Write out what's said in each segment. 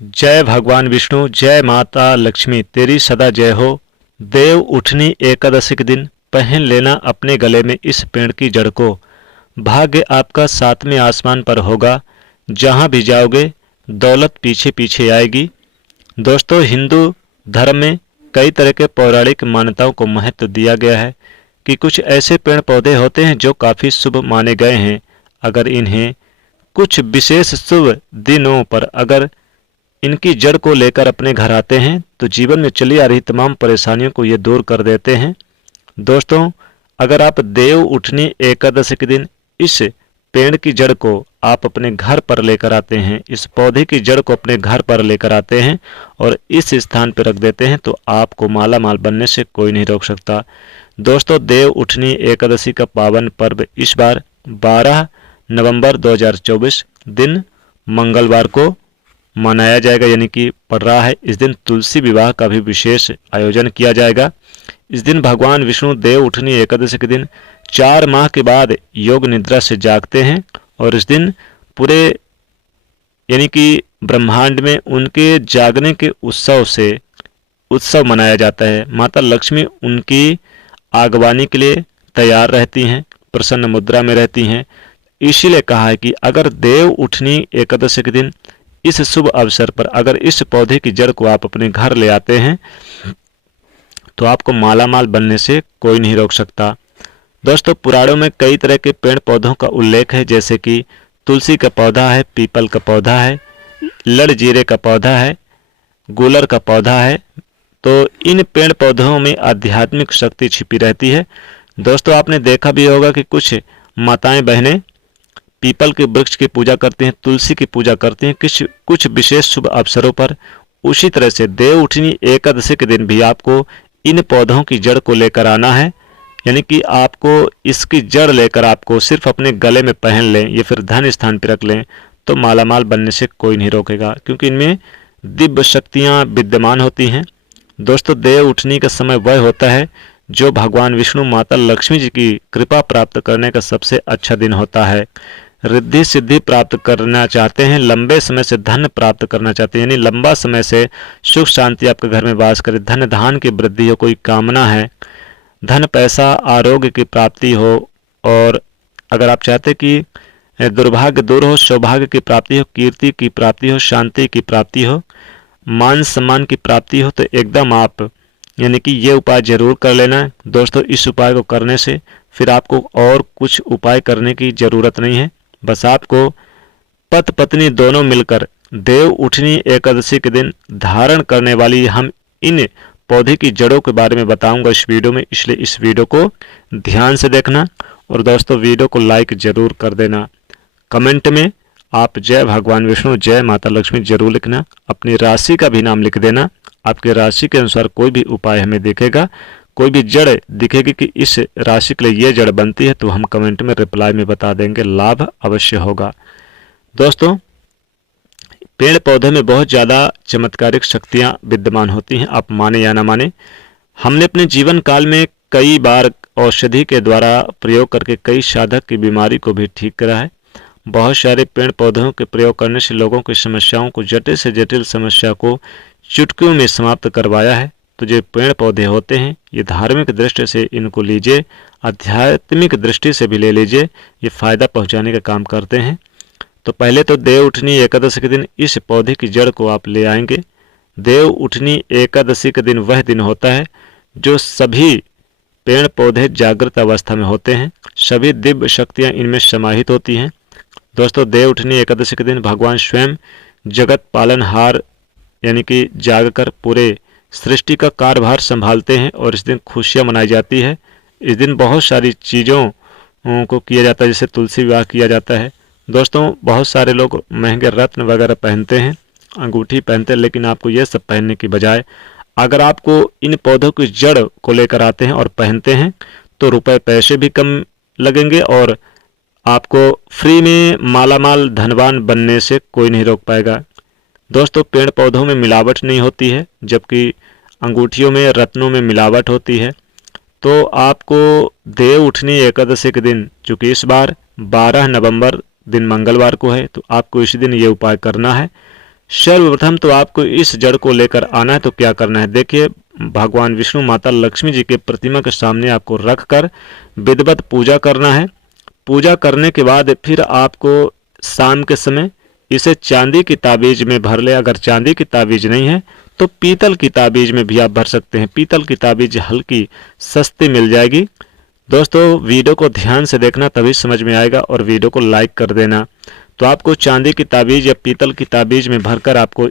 जय भगवान विष्णु, जय माता लक्ष्मी, तेरी सदा जय हो। देव उठनी एकादशी के दिन पहन लेना अपने गले में इस पेड़ की जड़ को। भाग्य आपका सातवें आसमान पर होगा। जहां भी जाओगे दौलत पीछे पीछे आएगी। दोस्तों, हिंदू धर्म में कई तरह के पौराणिक मान्यताओं को महत्व दिया गया है कि कुछ ऐसे पेड़ पौधे होते हैं जो काफ़ी शुभ माने गए हैं। अगर इन्हें कुछ विशेष शुभ दिनों पर अगर इनकी जड़ को लेकर अपने घर आते हैं तो जीवन में चली आ रही तमाम परेशानियों को ये दूर कर देते हैं। दोस्तों, अगर आप देव उठनी एकादशी के दिन इस पेड़ की जड़ को आप अपने घर पर लेकर आते हैं, इस पौधे की जड़ को अपने घर पर लेकर आते हैं और इस स्थान पर रख देते हैं तो आपको माला माल बनने से कोई नहीं रोक सकता। दोस्तों, देव उठनी एकादशी का पावन पर्व इस बार 12 नवंबर 2024 दिन मंगलवार को मनाया जाएगा, यानी कि पड़ रहा है। इस दिन तुलसी विवाह का भी विशेष आयोजन किया जाएगा। इस दिन भगवान विष्णु देव उठनी एकादशी के दिन 4 माह के बाद योग निद्रा से जागते हैं और इस दिन पूरे यानी कि ब्रह्मांड में उनके जागने के उत्सव मनाया जाता है। माता लक्ष्मी उनकी आगवानी के लिए तैयार रहती हैं, प्रसन्न मुद्रा में रहती हैं। इसीलिए कहा है कि अगर देव उठनी एकादशी के दिन इस शुभ अवसर पर अगर इस पौधे की जड़ को आप अपने घर ले आते हैं तो आपको मालामाल बनने से कोई नहीं रोक सकता। दोस्तों, पुराणों में कई तरह के पेड़ पौधों का उल्लेख है, जैसे कि तुलसी का पौधा है, पीपल का पौधा है, लड़ जीरे का पौधा है, गूलर का पौधा है। तो इन पेड़ पौधों में आध्यात्मिक शक्ति छिपी रहती है। दोस्तों, आपने देखा भी होगा कि कुछ माताएं बहनें पीपल के वृक्ष की पूजा करती हैं, तुलसी की पूजा करती हैं कुछ विशेष शुभ अवसरों पर। उसी तरह से देव उठनी एकादशी के दिन भी आपको इन पौधों की जड़ को लेकर आना है, यानी कि आपको इसकी जड़ लेकर आपको सिर्फ अपने गले में पहन लें या फिर धन स्थान पर रख लें तो मालामाल बनने से कोई नहीं रोकेगा, क्योंकि इनमें दिव्य शक्तियाँ विद्यमान होती हैं। दोस्तों, देव उठनी का समय वह होता है जो भगवान विष्णु माता लक्ष्मी जी की कृपा प्राप्त करने का सबसे अच्छा दिन होता है। रिद्धि सिद्धि प्राप्त करना चाहते हैं, लंबे समय से धन प्राप्त करना चाहते हैं, यानी लंबा समय से सुख शांति आपके घर में वास करे, धन धान की वृद्धि हो, कोई कामना है, धन पैसा आरोग्य की प्राप्ति हो, और अगर आप चाहते कि दुर्भाग्य दूर हो, सौभाग्य की प्राप्ति हो, कीर्ति की प्राप्ति हो, शांति की प्राप्ति हो, मान सम्मान की प्राप्ति हो, तो एकदम आप यानी कि ये उपाय जरूर कर लेना है। दोस्तों, इस उपाय को करने से फिर आपको और कुछ उपाय करने की ज़रूरत नहीं है। बस आपको पति पत्नी दोनों मिलकर देव उठनी एकादशी के दिन धारण करने वाली हम इन पौधे की जड़ों के बारे में बताऊंगा इस वीडियो में, इसलिए इस वीडियो को ध्यान से देखना। और दोस्तों, वीडियो को लाइक जरूर कर देना। कमेंट में आप जय भगवान विष्णु, जय माता लक्ष्मी जरूर लिखना। अपनी राशि का भी नाम लिख देना। आपके राशि के अनुसार कोई भी उपाय हमें दिखेगा, कोई भी जड़ दिखेगी कि इस राशि के लिए ये जड़ बनती है, तो हम कमेंट में रिप्लाई में बता देंगे, लाभ अवश्य होगा। दोस्तों, पेड़ पौधे में बहुत ज़्यादा चमत्कारिक शक्तियाँ विद्यमान होती हैं, आप माने या ना माने। हमने अपने जीवन काल में कई बार औषधि के द्वारा प्रयोग करके कई साधक की बीमारी को भी ठीक करा है। बहुत सारे पेड़ पौधों के प्रयोग करने से लोगों की समस्याओं को, जटिल से जटिल समस्या को चुटकियों में समाप्त करवाया है। तो जो पेड़ पौधे होते हैं, ये धार्मिक दृष्टि से इनको लीजिए, आध्यात्मिक दृष्टि से भी ले लीजिए, ये फायदा पहुंचाने का काम करते हैं। तो पहले तो देव उठनी एकादशी के दिन इस पौधे की जड़ को आप ले आएंगे। देव उठनी एकादशी के दिन वह दिन होता है जो सभी पेड़ पौधे जागृत अवस्था में होते हैं, सभी दिव्य शक्तियाँ इनमें समाहित होती हैं। दोस्तों, देव उठनी एकादशी के दिन भगवान स्वयं जगत पालनहार यानी कि जागकर पूरे सृष्टि का कार्यभार संभालते हैं और इस दिन खुशियाँ मनाई जाती है। इस दिन बहुत सारी चीज़ों को किया जाता है, जैसे तुलसी विवाह किया जाता है। दोस्तों, बहुत सारे लोग महंगे रत्न वगैरह पहनते हैं, अंगूठी पहनते हैं, लेकिन आपको ये सब पहनने की बजाय अगर आपको इन पौधों की जड़ को लेकर आते हैं और पहनते हैं तो रुपए पैसे भी कम लगेंगे और आपको फ्री में मालामाल धनवान बनने से कोई नहीं रोक पाएगा। दोस्तों, पेड़ पौधों में मिलावट नहीं होती है, जबकि अंगूठियों में रत्नों में मिलावट होती है। तो आपको देव उठनी एकादशी के दिन, चूँकि इस बार 12 नवंबर दिन मंगलवार को है, तो आपको इसी दिन ये उपाय करना है। सर्वप्रथम तो आपको इस जड़ को लेकर आना है। तो क्या करना है, देखिए भगवान विष्णु माता लक्ष्मी जी के प्रतिमा के सामने आपको रखकर विधिवत पूजा करना है। पूजा करने के बाद फिर आपको शाम के समय इसे चांदी की ताबीज में भर ले। अगर चांदी की ताबीज नहीं है तो पीतल की ताबीज में भी आप भर सकते हैं। पीतल की ताबीज हल्की सस्ती मिल जाएगी। दोस्तों वीडियो को ध्यान से देखना, तभी समझ में आएगा, और वीडियो को लाइक कर देना। तो आपको चांदी की ताबीज या पीतल की ताबीज में भरकर आपको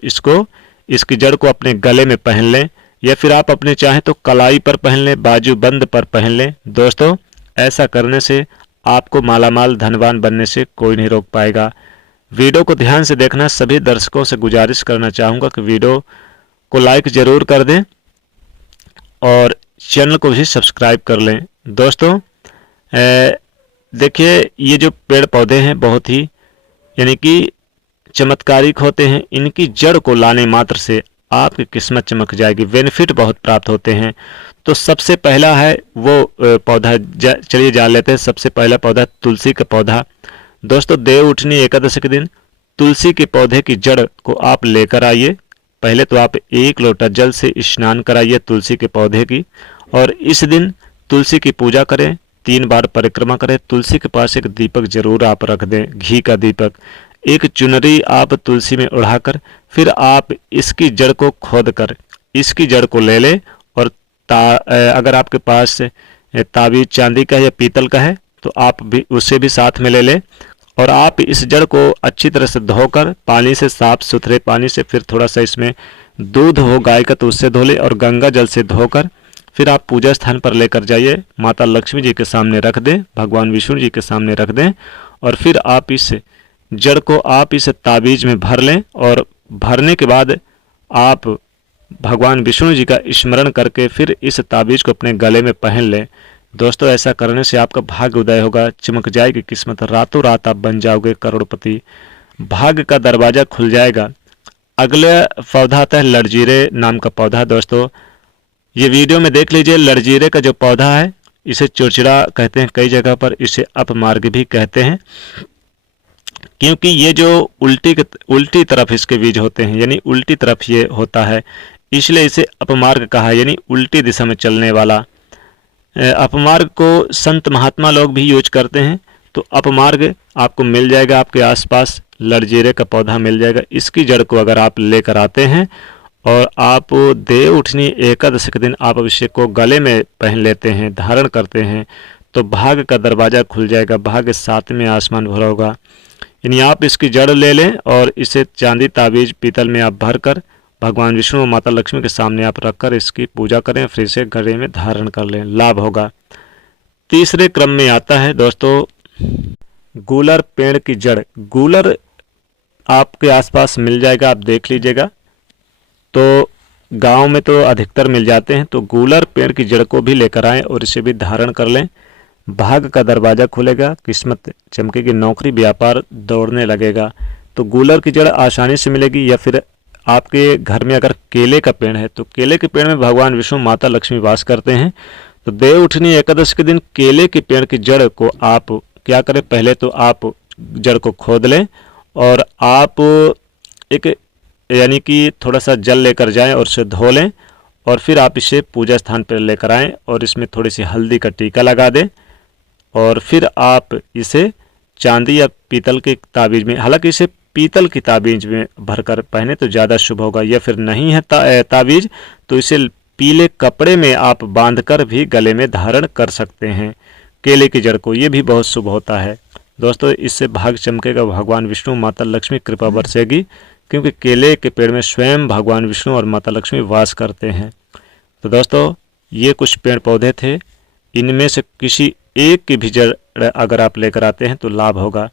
इसकी जड़ को अपने गले में पहन लें, या फिर आप अपने चाहें तो कलाई पर पहन लें, बाजू बंद पर पहन लें। दोस्तों ऐसा करने से आपको मालामाल धनवान बनने से कोई नहीं रोक पाएगा। वीडियो को ध्यान से देखना। सभी दर्शकों से गुजारिश करना चाहूँगा कि वीडियो को लाइक ज़रूर कर दें और चैनल को भी सब्सक्राइब कर लें। दोस्तों देखिए ये जो पेड़ पौधे हैं बहुत ही यानी कि चमत्कारिक होते हैं। इनकी जड़ को लाने मात्र से आपकी किस्मत चमक जाएगी, बेनिफिट बहुत प्राप्त होते हैं। तो सबसे पहला है वो पौधा, चलिए जान लेते हैं। सबसे पहला पौधा तुलसी का पौधा। दोस्तों देव उठनी एकादशी के दिन तुलसी के पौधे की जड़ को आप लेकर आइए। पहले तो आप 1 लोटा जल से स्नान कराइए तुलसी के पौधे की, और इस दिन तुलसी की पूजा करें, 3 बार परिक्रमा करें। तुलसी के पास एक दीपक जरूर आप रख दें, घी का दीपक। एक चुनरी आप तुलसी में उड़ाकर फिर आप इसकी जड़ को खोद कर इसकी जड़ को ले लें, और अगर आपके पास ताबीज चांदी का या पीतल का है तो आप भी उसे भी साथ में ले लें, और आप इस जड़ को अच्छी तरह से धोकर पानी से, साफ सुथरे पानी से, फिर थोड़ा सा इसमें दूध हो गाय का तो उससे धो लें, और गंगा जल से धोकर फिर आप पूजा स्थान पर लेकर जाइए। माता लक्ष्मी जी के सामने रख दें, भगवान विष्णु जी के सामने रख दें, और फिर आप इस जड़ को आप इस ताबीज में भर लें। और भरने के बाद आप भगवान विष्णु जी का स्मरण करके फिर इस ताबीज को अपने गले में पहन लें। दोस्तों ऐसा करने से आपका भाग्य उदय होगा, चमक जाएगी किस्मत, रातों रात आप बन जाओगे करोड़पति, भाग्य का दरवाजा खुल जाएगा। अगला पौधा आता है लड़जीरे नाम का पौधा। दोस्तों ये वीडियो में देख लीजिए, लड़जीरे का जो पौधा है इसे चिड़चिड़ा कहते हैं, कई जगह पर इसे अपमार्ग भी कहते हैं, क्योंकि ये जो उल्टी तरफ इसके बीज होते हैं, यानी उल्टी तरफ ये होता है, इसलिए इसे अपमार्ग कहा, यानी उल्टी दिशा में चलने वाला। अपमार्ग को संत महात्मा लोग भी यूज करते हैं। तो अपमार्ग आपको मिल जाएगा, आपके आसपास लड़जीरे का पौधा मिल जाएगा। इसकी जड़ को अगर आप लेकर आते हैं और आप देव उठनी एकादशी के दिन आप अभिषेक को गले में पहन लेते हैं, धारण करते हैं, तो भाग्य का दरवाजा खुल जाएगा, भाग्य 7वें आसमान भरा होगा। यानी आप इसकी जड़ ले लें और इसे चांदी ताबीज पीतल में आप भरकर भगवान विष्णु और माता लक्ष्मी के सामने आप रखकर इसकी पूजा करें, फिर इसे गले में धारण कर लें, लाभ होगा। तीसरे क्रम में आता है दोस्तों गूलर पेड़ की जड़। गूलर आपके आसपास मिल जाएगा, आप देख लीजिएगा, तो गांव में तो अधिकतर मिल जाते हैं। तो गूलर पेड़ की जड़ को भी लेकर आएं और इसे भी धारण कर लें, भाग्य का दरवाजा खुलेगा, किस्मत चमकेगी, नौकरी व्यापार दौड़ने लगेगा। तो गूलर की जड़ आसानी से मिलेगी। या फिर आपके घर में अगर केले का पेड़ है तो केले के पेड़ में भगवान विष्णु माता लक्ष्मी वास करते हैं। तो देव उठनी एकादशी के दिन केले के पेड़ की जड़ को आप क्या करें, पहले तो आप जड़ को खोद लें और आप एक यानी कि थोड़ा सा जल लेकर जाएं और उसे धो लें, और फिर आप इसे पूजा स्थान पर लेकर आएं और इसमें थोड़ी सी हल्दी का टीका लगा दें, और फिर आप इसे चांदी या पीतल के ताबीज में, हालांकि इसे पीतल की ताबीज में भरकर पहने तो ज़्यादा शुभ होगा। या फिर नहीं है ताबीज तो इसे पीले कपड़े में आप बांधकर भी गले में धारण कर सकते हैं केले की जड़ को, ये भी बहुत शुभ होता है। दोस्तों इससे भाग्य चमकेगा, भगवान विष्णु माता लक्ष्मी कृपा बरसेगी, क्योंकि केले के पेड़ में स्वयं भगवान विष्णु और माता लक्ष्मी वास करते हैं। तो दोस्तों ये कुछ पेड़ पौधे थे, इनमें से किसी एक की भी जड़ अगर आप लेकर आते हैं तो लाभ होगा।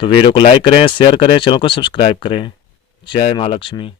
तो वीडियो को लाइक करें, शेयर करें, चैनल को सब्सक्राइब करें। जय माँ लक्ष्मी।